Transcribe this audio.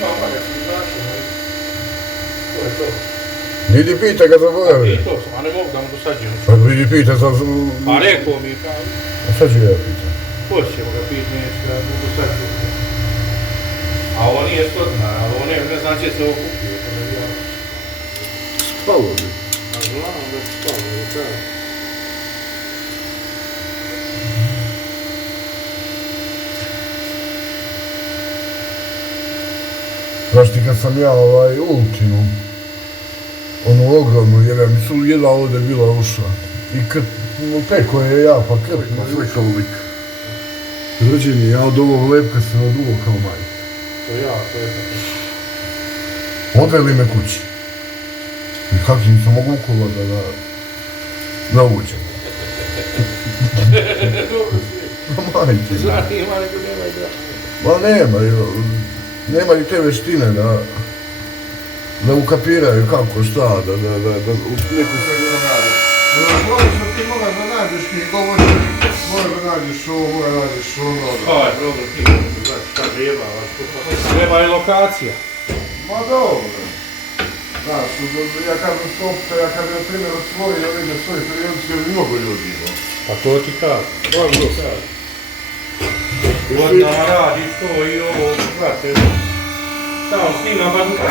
ima magasin zakona i to je to. Idi pita ga zaboravi. I to sam, a ne mogu da mu dosađujem. Pa idi pita sam... Pa rekao mi kao... A sad ću ja pita. Hoćemo ga pit, neću da mu dosađujem. A ovo nije 100 dinara, ali ovo ne znam će se ovo kupio. Spalo bi. A znam da se spalo, evo kada. Znaš ti kad sam ja ultinu, onu ogromnu, jer mi su jedna ovdje bila ušla. I peko je ja, pa krpno slikao lik. Rođeni, ja od ovog lepka se naduo kao majka. To ja, to je tako. Odveli me kući. I kak nisam mogu ukolo da uđem. Dobro svi. Majke. Znači ima neko nema i da. Ma nema ni te veštine da ukapiraju kako šta, da neku sve radi. Govoriš da ti moraš da nađeš i govoriš, moraš da nađeš ovo, moraš da nađeš ono. Ovaj problem ti znači šta zajebavaš, treba je lokacija. Ma dobro. Znaš, ja kažem stopta, ja kad je na primjer otvorio negdje svoje periodice, mnogo ljudi ima. Pa to ti kažem. Dobro kažem. Godinama radiš to i ovo, znate, tamo snima bazuka.